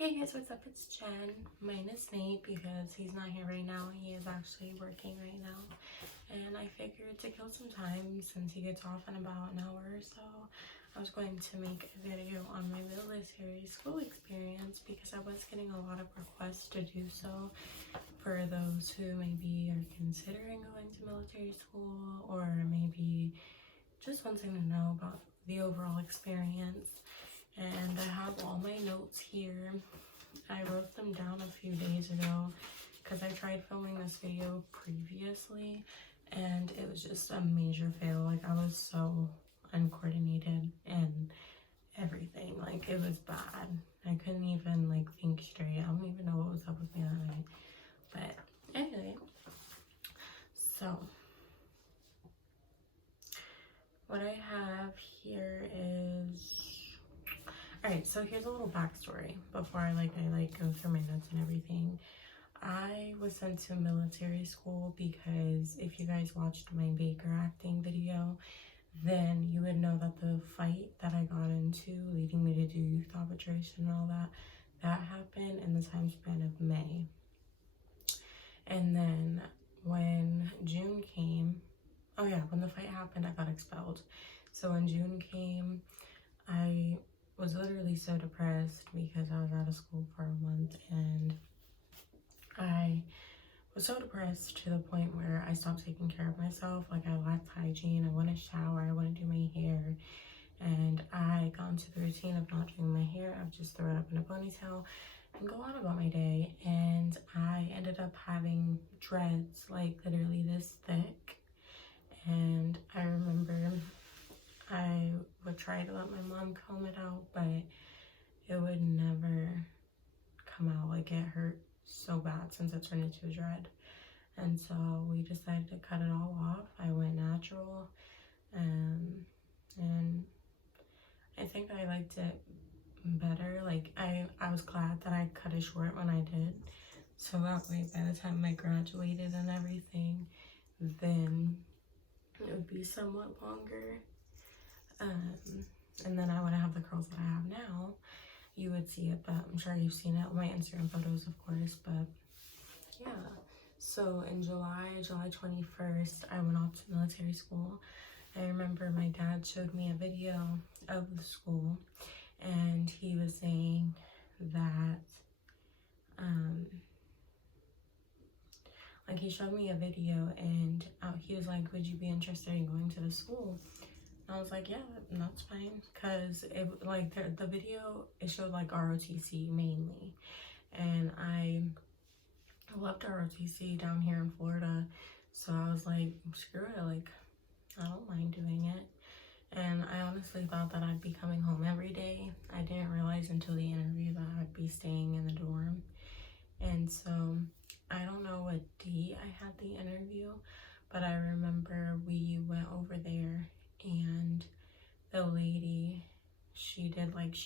Hey guys, what's up? It's Jen. Minus Nate because he's not here right now. He is actually working right now. And I figured to kill some time since he gets off in about an hour or so, I was going to make a video on my military school experience because I was getting a lot of requests to do so for those who maybe are considering going to military school or maybe just wanting to know about the overall experience. And I have all my notes here. I wrote them down a few days ago because I tried filming this video previously and it was just a major fail. Like, I was so uncoordinated and everything. Like, it was bad. I couldn't even like think straight. I don't even know what was up with me that night. But anyway, so what I have here is, alright, so here's a little backstory before I go through my notes and everything. I was sent to military school because if you guys watched my Baker acting video, then you would know that the fight that I got into leading me to do youth arbitration and all that happened in the time span of May. And then when June came, oh yeah, when the fight happened, I got expelled. So when June came, I was literally so depressed because I was out of school for a month, and I was so depressed to the point where I stopped taking care of myself. Like, I lacked hygiene. I wouldn't shower, I wouldn't do my hair, and I got into the routine of not doing my hair. I would just throw it up in a ponytail and go on about my day, and I ended up having dreads like literally this thick. And I remember I would try to let my mom comb it out, but it would never come out. Like, it hurt so bad since it turned into a dread. And so we decided to cut it all off. I went natural, and I think I liked it better. Like, I was glad that I cut it short when I did, so that way by the time I graduated and everything, then it would be somewhat longer. And then I wouldn't have the curls that I have now. You would see it, but I'm sure you've seen it on my Instagram photos, of course. But yeah, so in July 21st, I went off to military school. I remember my dad showed me a video of the school, and he was saying that like, he showed me a video, and he was like, would you be interested in going to the school? I was like, yeah, that's fine, because it, like, the video, it showed like ROTC mainly, and I loved ROTC down here in Florida, so I was like, screw it, like, I don't mind doing it. And I honestly thought that I'd be coming home every day. I didn't realize until the interview that I'd be staying in the dorm. And so I don't know what date I had the interview, but I remember we went over there, and the lady, she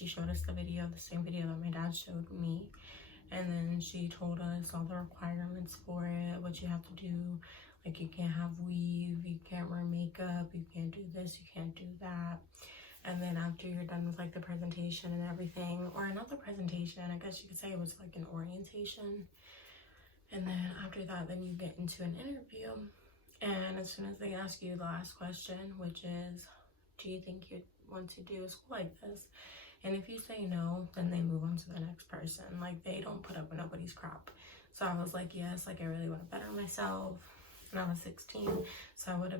showed us the video, the same video that my dad showed me, and then she told us all the requirements for it, what you have to do. Like, you can't have weave, you can't wear makeup, you can't do this, you can't do that. And then after you're done with like the presentation and everything, or not the presentation, I guess you could say it was like an orientation, and then after that, then you get into an interview. And as soon as they ask you the last question, which is, do you think you want to do a school like this? And if you say no, then they move on to the next person. Like, they don't put up with nobody's crap. So I was like, yes, like, I really want to better myself. And I was 16, so I was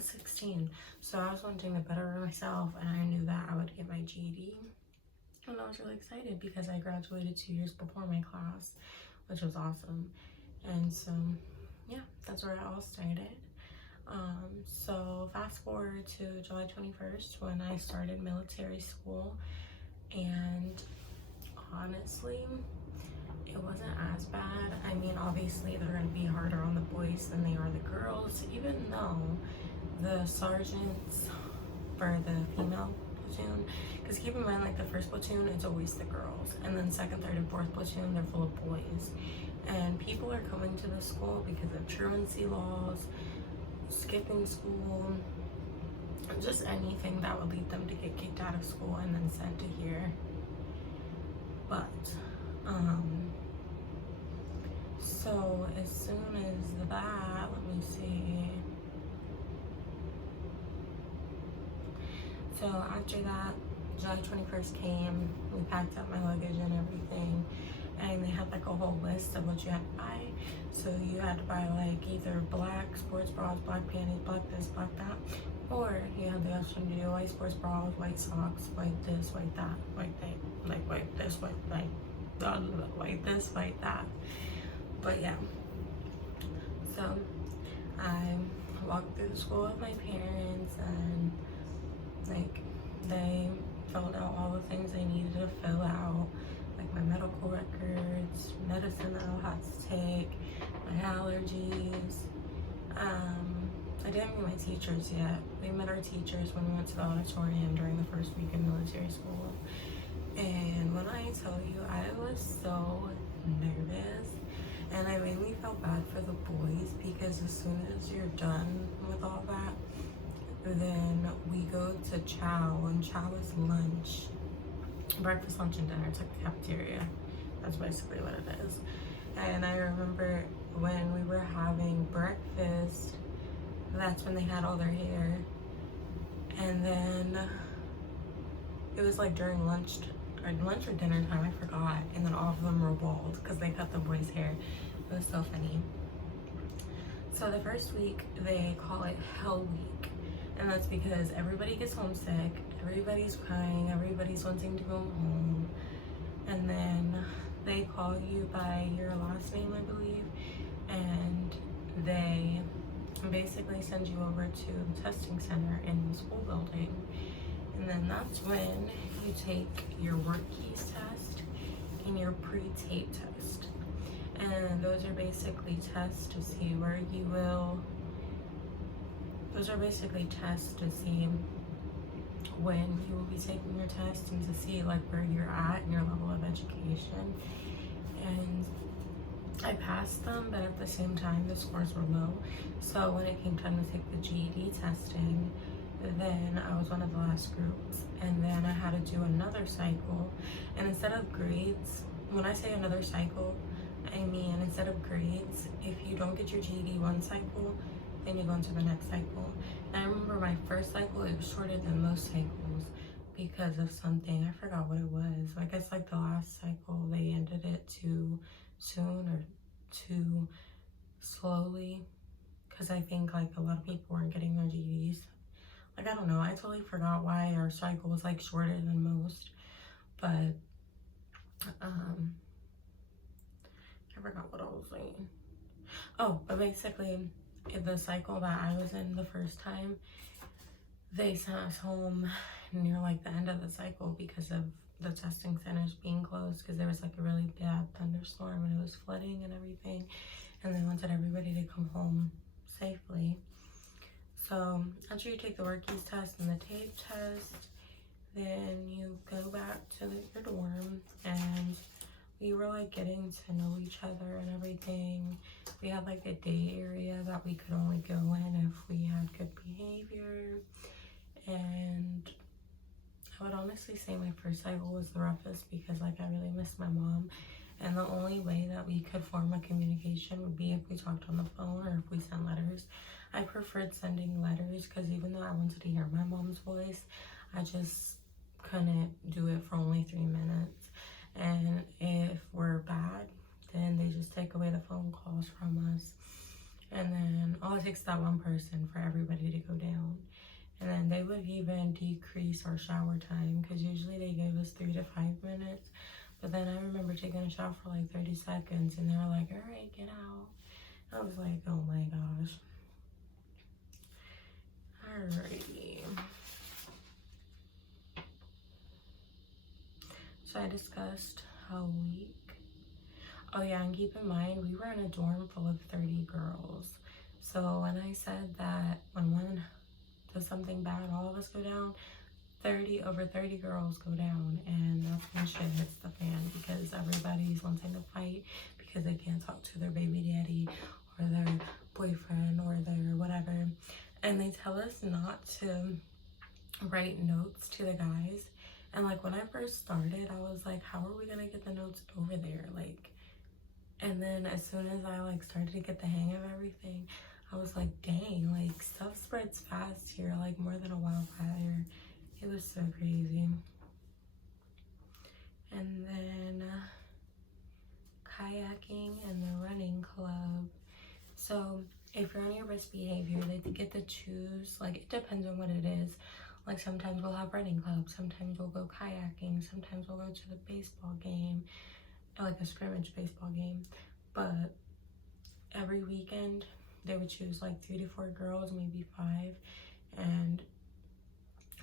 16. So I was wanting to better myself, and I knew that I would get my GED. And I was really excited because I graduated 2 years before my class, which was awesome. And so, yeah, that's where it all started. So fast forward to July 21st when I started military school, and honestly, it wasn't as bad. I mean, obviously they're going to be harder on the boys than they are the girls, even though the sergeants for the female platoon, because keep in mind, like, the first platoon, it's always the girls, and then second, third, and fourth platoon, they're full of boys. And people are coming to the school because of truancy laws, skipping school, just anything that would lead them to get kicked out of school and then sent to here. But so as soon as that, let me see. So after that, July 21st came, we packed up my luggage and everything, and they had like a whole list of what you had to buy. So you had to buy like either black sports bras, black panties, black this, black that, or you had the option to do white sports bras, white socks, white this, white that, white that, like white this, white like white this, white that. But yeah, so I walked through the school with my parents, and like they filled out all the things I needed to fill out, like my medical records, medicine that I'll have to take, my allergies. I didn't meet my teachers yet. We met our teachers when we went to the auditorium during the first week in military school. And when I tell you, I was so nervous, and I mainly felt bad for the boys because as soon as you're done with all that, then we go to chow, and chow is lunch. Breakfast, lunch, and dinner. It's like the cafeteria. That's basically what it is. And I remember when we were having breakfast, that's when they had all their hair. And then it was like during lunch or dinner time, I forgot. And then all of them were bald because they cut the boys' hair. It was so funny. So the first week, they call it Hell Week. And that's because everybody gets homesick, everybody's crying, everybody's wanting to go home. And then they call you by your last name, I believe, and they basically send you over to the testing center in the school building. And then that's when you take your work keys test and your pre-tape test. And those are basically tests to see where you will, those are basically tests to see when you will be taking your test and to see like where you're at in your level of education. And I passed them, but at the same time the scores were low. So when it came time to take the GED testing, then I was one of the last groups, and then I had to do another cycle. And instead of grades, when I say another cycle, I mean instead of grades, if you don't get your GED one cycle, then you go into the next cycle. And I remember my first cycle, it was shorter than most cycles because of something. I forgot what it was. I guess like the last cycle, they ended it too soon or too slowly, because I think like a lot of people weren't getting their GEDs. Like, I don't know, I totally forgot why our cycle was like shorter than most, but I forgot what I was saying. Oh, but basically the cycle that I was in the first time, they sent us home near like the end of the cycle because of the testing centers being closed, because there was like a really bad thunderstorm and it was flooding and everything, and they wanted everybody to come home safely. So after you take the work keys test and the tape test, then you go back to your dorm, and we were like getting to know each other and everything. We had like a day area that we could only go in if we had good behavior. And I would honestly say my first cycle was the roughest because like I really missed my mom. And the only way that we could form a communication would be if we talked on the phone or if we sent letters. I preferred sending letters because even though I wanted to hear my mom's voice, I just couldn't do it for only 3 minutes. And if we're bad, then they just take away the phone calls from us. And then all it takes is that one person for everybody to go down. And then they would even decrease our shower time because usually they gave us 3 to 5 minutes. But then I remember taking a shower for like 30 seconds and they were like, all right, get out. I was like, oh my gosh. Alrighty. So I discussed Hell Week. Oh yeah, and keep in mind, we were in a dorm full of 30 girls. So when I said that when one does something bad, all of us go down, over 30 girls go down, and that's when shit hits the fan because everybody's wanting to fight because they can't talk to their baby daddy or their boyfriend or their whatever. And they tell us not to write notes to the guys. And like when I first started, I was like, how are we gonna get the notes over there? Like, and then as soon as I like started to get the hang of everything, I was like, dang, like stuff spreads fast here, like more than a wildfire. It was so crazy. And then kayaking and the running club. So if you're on your best behavior, they get to choose, like it depends on what it is. Like sometimes we'll have running club, sometimes we'll go kayaking, sometimes we'll go to the baseball game, like a scrimmage baseball game. But every weekend they would choose like 3 to 4 girls, maybe 5, and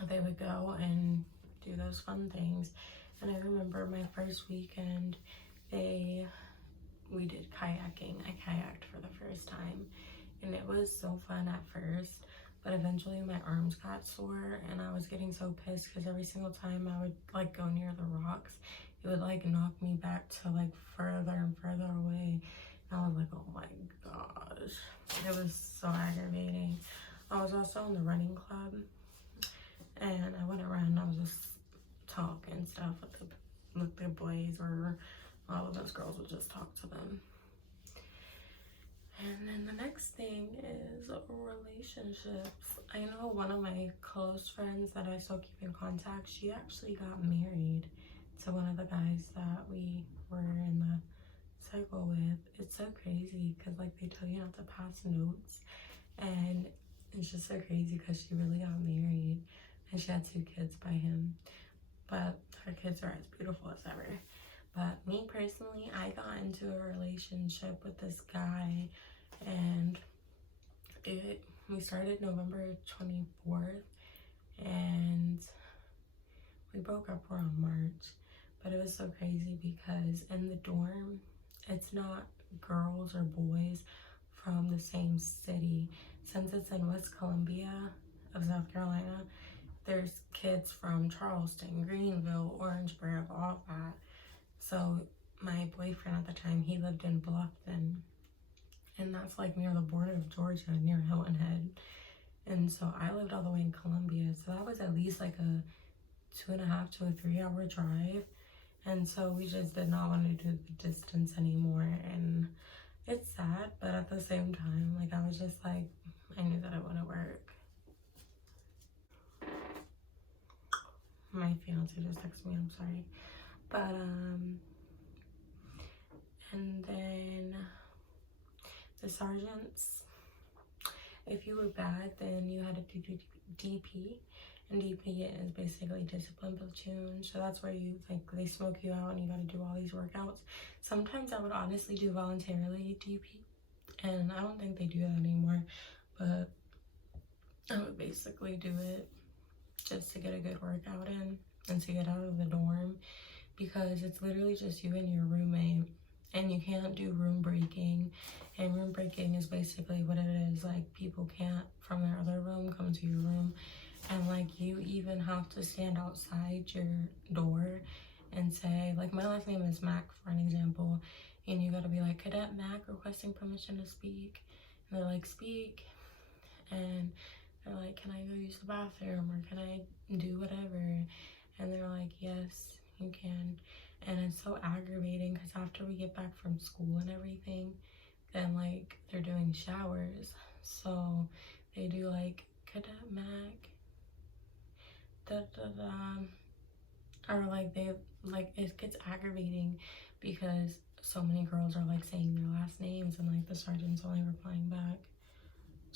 they would go and do those fun things. And I remember my first weekend, we did kayaking. I kayaked for the first time, and it was so fun at first, but eventually my arms got sore, and I was getting so pissed because every single time I would like go near the rocks, it would like knock me back to like further and further away. And I was like, oh my gosh, it was so aggravating. I was also in the running club, and I went around, I was just talking stuff with the boys, or all of those girls would just talk to them. And then the next thing is relationships. I know one of my close friends that I still keep in contact, she actually got married to one of the guys that we were in the cycle with. It's so crazy because like they tell you not to pass notes, and it's just so crazy because she really got married, and she had 2 kids by him, but her kids are as beautiful as ever. But me personally, I got into a relationship with this guy, and we started November 24th, and we broke up around March. But it was so crazy because in the dorm, it's not girls or boys from the same city. Since it's in West Columbia of South Carolina, there's kids from Charleston, Greenville, Orangeburg, all that. So my boyfriend at the time, he lived in Bluffton, and that's like near the border of Georgia, near Hilton Head. And so I lived all the way in Columbia, so that was at least like a 2.5 to a 3-hour drive. And so we just did not want to do the distance anymore, and it's sad, but at the same time, like I was just like, I knew that it wouldn't work. My fiance just texted me, I'm sorry. But and then the sergeants, if you were bad, then you had to do DP, and DP is basically discipline platoon. So that's where you like they smoke you out and you got to do all these workouts. Sometimes I would honestly do voluntarily DP, and I don't think they do that anymore, but I would basically do it just to get a good workout in and to get out of the dorm, because it's literally just you and your roommate, and you can't do room breaking. And room breaking is basically what it is, like people can't from their other room come to your room, and like you even have to stand outside your door and say, like my last name is Mac for an example, and you gotta be like, Cadet Mac requesting permission to speak, and they're like, speak, and they're like, can I go use the bathroom, or can I do whatever? And they're like, yes, you can. And it's so aggravating because after we get back from school and everything, then like they're doing showers. So they do like, Cadet Mac, da da da. Or like they, like it gets aggravating because so many girls are like saying their last names, and like the sergeant's only replying back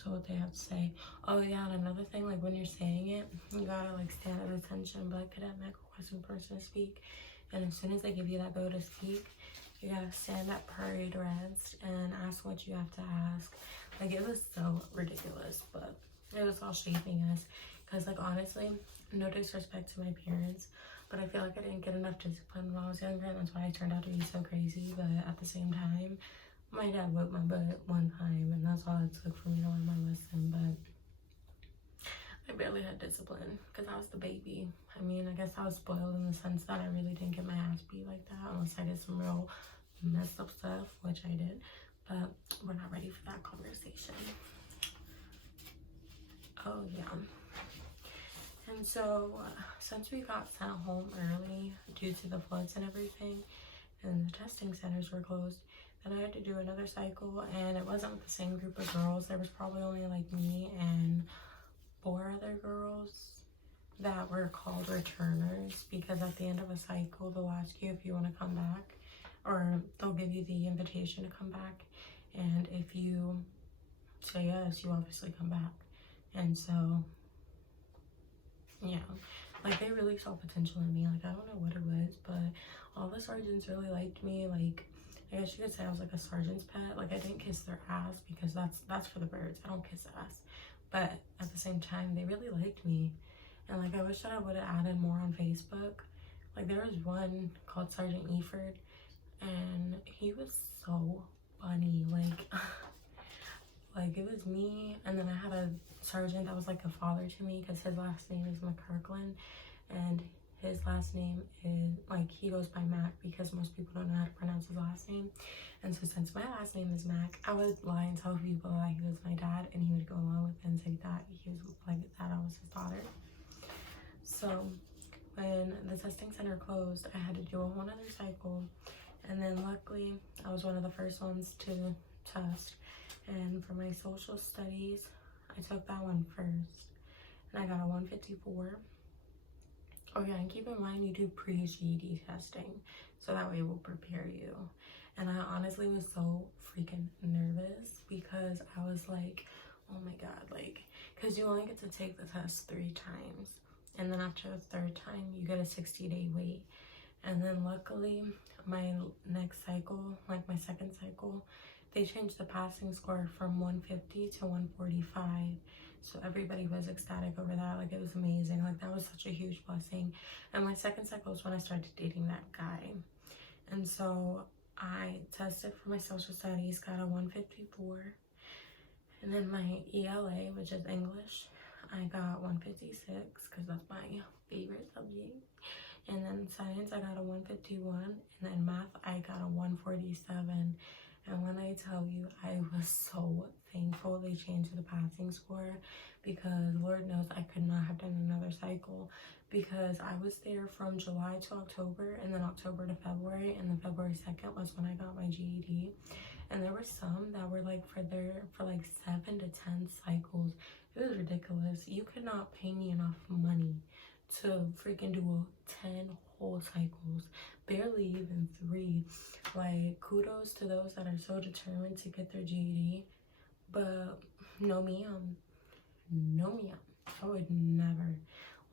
to what they have to say. Oh yeah, and another thing, like when you're saying it, you gotta like stand at attention, but Cadet Mac requesting person to speak. And as soon as they give you that go to speak, you gotta stand at parade rest and ask what you have to ask. Like it was so ridiculous, but it was all shaping us. Cause like honestly, no disrespect to my parents, but I feel like I didn't get enough discipline when I was younger, and that's why I turned out to be so crazy. But at the same time, my dad whipped my butt one time, and that's all it took for me to learn my lesson. But I barely had discipline because I was the baby. I mean, I guess I was spoiled in the sense that I really didn't get my ass beat like that unless I did some real messed up stuff, which I did. But we're not ready for that conversation. Oh yeah. And so since we got sent home early due to the floods and everything, and the testing centers were closed, then I had to do another cycle, and it wasn't with the same group of girls. There was probably only like me and 4 other girls that were called returners, because at the end of a cycle they'll ask you if you want to come back, or they'll give you the invitation to come back, and if you say yes, you obviously come back. And so yeah, like they really saw potential in me. Like I don't know what it was, but all the sergeants really liked me. Like I guess you could say I was like a sergeant's pet. Like I didn't kiss their ass because that's for the birds. I don't kiss ass. But at the same time, they really liked me. And like I wish that I would have added more on Facebook. Like there was one called Sergeant Eford, and he was so funny. Like like it was me, and then I had a sergeant that was like a father to me, because his last name is McKirkland, and his last name is, like, he goes by Mac because most people don't know how to pronounce his last name. And so since my last name is Mac, I would lie and tell people that he was my dad, and he would go along with it and say that he was like that I was his daughter. So when the testing center closed, I had to do a whole other cycle, and then luckily I was one of the first ones to test. And for my social studies, I took that one first, and I got a 154. Oh yeah, and keep in mind you do pre-GED testing, so that way it will prepare you. And I honestly was so freaking nervous, because I was like, oh my god, like, because you only get to take the test 3 times, and then after the 3rd time you get a 60-day wait. And then luckily my next cycle, like my 2nd cycle, they changed the passing score from 150 to 145. So everybody was ecstatic over that. Like it was amazing. Like that was such a huge blessing. And my 2nd cycle was when I started dating that guy. And so I tested for my social studies, got a 154. And then my ELA, which is English, I got 156, because that's my favorite subject. And then science, I got a 151. And then math, I got a 147. And when I tell you, I was so thankful they changed the passing score, because Lord knows I could not have done another cycle, because I was there from July to October, and then October to February, and then February 2nd was when I got my GED. And there were some that were like for like 7 to 10 cycles. It was ridiculous. You could not pay me enough money to freaking do 10 whole cycles, barely even 3. Like kudos to those that are so determined to get their GED, but no ma'am, no ma'am. I would never,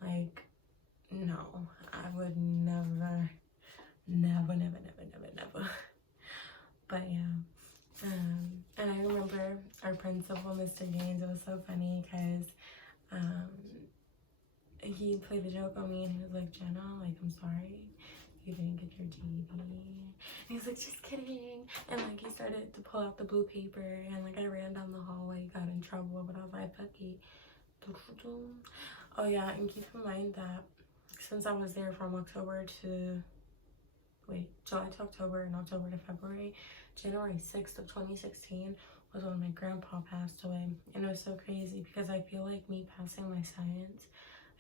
like, no, I would never. But yeah, and I remember our principal, Mr. Gaines. It was so funny because he played a joke on me, and he was like, Jenna, like, I'm sorry you didn't get your GED. And he was like, just kidding. And like he started to pull out the blue paper, and like I ran down the hallway, got in trouble, but I was like, Becky. Oh yeah, and keep in mind that since I was there from July to October and October to February, January 6th of 2016 was when my grandpa passed away. And it was so crazy, because I feel like me passing my science,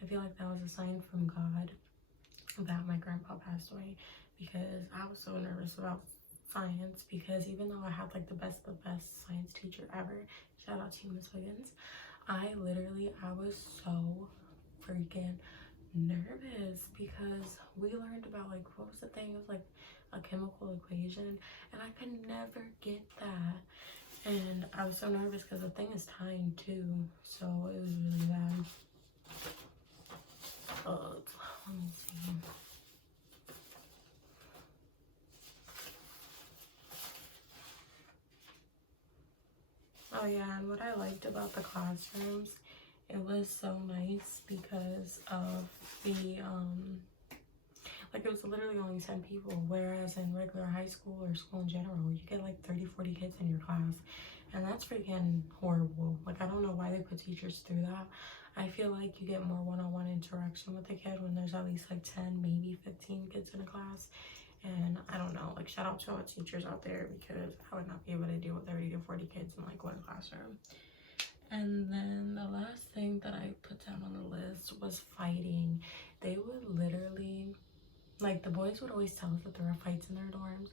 I feel like that was a sign from God that my grandpa passed away, because I was so nervous about science, because even though I had like the best science teacher ever, shout out to Miss Wiggins, I was so freaking nervous, because we learned about, like, what was the thing? It was like a chemical equation, and I could never get that. And I was so nervous because the thing is timed too, so it was really bad. Let me see. Oh yeah, and what I liked about the classrooms, it was so nice because of the like it was literally only 10 people, whereas in regular high school or school in general, you get like 30-40 kids in your class, and that's freaking horrible. Like I don't know why they put teachers through that. I feel like you get more one-on-one interaction with the kid when there's at least like 10, maybe 15 kids in a class. And I don't know, like shout out to all the teachers out there, because I would not be able to deal with 30 to 40 kids in like one classroom. And then the last thing that I put down on the list was fighting. They would literally, like, the boys would always tell us that there were fights in their dorms,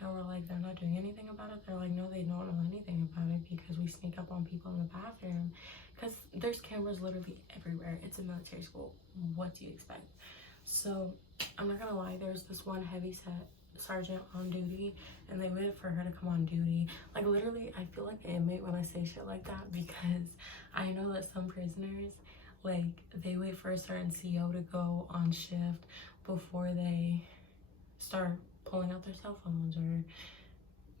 and we're like, they're not doing anything about it. They're like, no, they don't know anything about it because we sneak up on people in the bathroom, because there's cameras literally everywhere. It's a military school. What do you expect? So I'm not gonna lie, there's this one heavy set sergeant on duty, and they waited for her to come on duty. Like, literally, I feel like an inmate when I say shit like that, because I know that some prisoners, like, they wait for a certain CO to go on shift before they start pulling out their cell phones or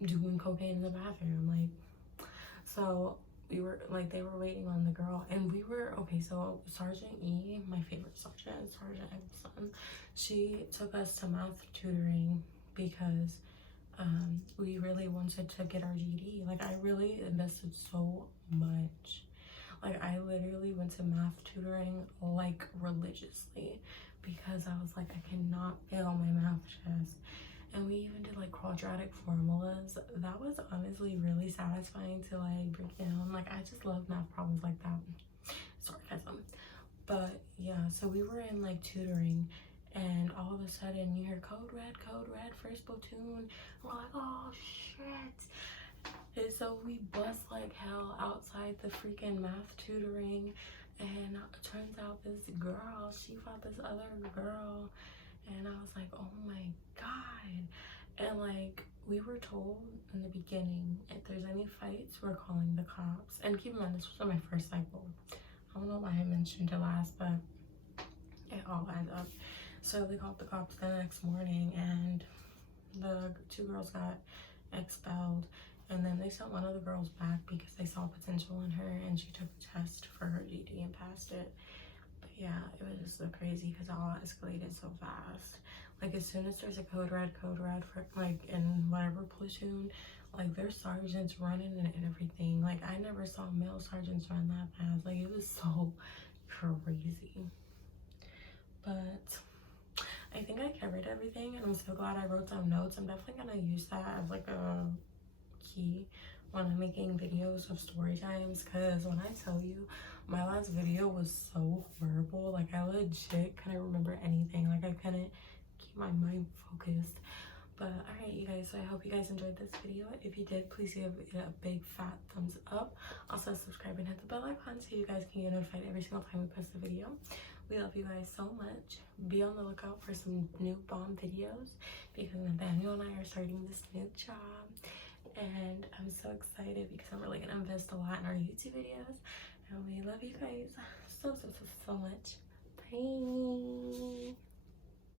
doing cocaine in the bathroom. Like, so we were like, they were waiting on the girl, and we were okay. So Sergeant E, my favorite sergeant, Sergeant Edson, she took us to math tutoring because we really wanted to get our GED. Like, I really invested so much. Like, I literally went to math tutoring like religiously because I was like, I cannot fail my math test. And we even did like quadratic formulas. That was honestly really satisfying to like break down. Like, I just love math problems like that. Sarcasm. But yeah, so we were in like tutoring, and all of a sudden you hear code red, first platoon. And we're like, oh shit. And so we bust like hell outside the freaking math tutoring, and it turns out this girl, she fought this other girl, and I was like, oh my god. And like, we were told in the beginning, if there's any fights, we're calling the cops. And keep in mind, this was on my first cycle. I don't know why I mentioned it last, but it all adds up. So they called the cops the next morning, and the two girls got expelled. And then they sent one of the girls back because they saw potential in her, and she took the test for her GED and passed it. But yeah, it was just so crazy because it all escalated so fast. Like, as soon as there's a code red for like in whatever platoon, like, there's sergeants running and everything. Like, I never saw male sergeants run that fast. Like, it was so crazy. But I think I covered everything, and I'm so glad I wrote some notes. I'm definitely gonna use that as like a key when I'm making videos of story times, because when I tell you, my last video was so horrible. Like, I legit couldn't remember anything. Like, I couldn't keep my mind focused. But all right, you guys, so I hope you guys enjoyed this video. If you did, please give it a big fat thumbs up. Also subscribe and hit the bell icon so you guys can get notified every single time we post a video. We love you guys so much. Be on the lookout for some new bomb videos, because Nathaniel and I are starting this new job, and I'm so excited because I'm really gonna invest a lot in our YouTube videos. And we love you guys so much. Bye.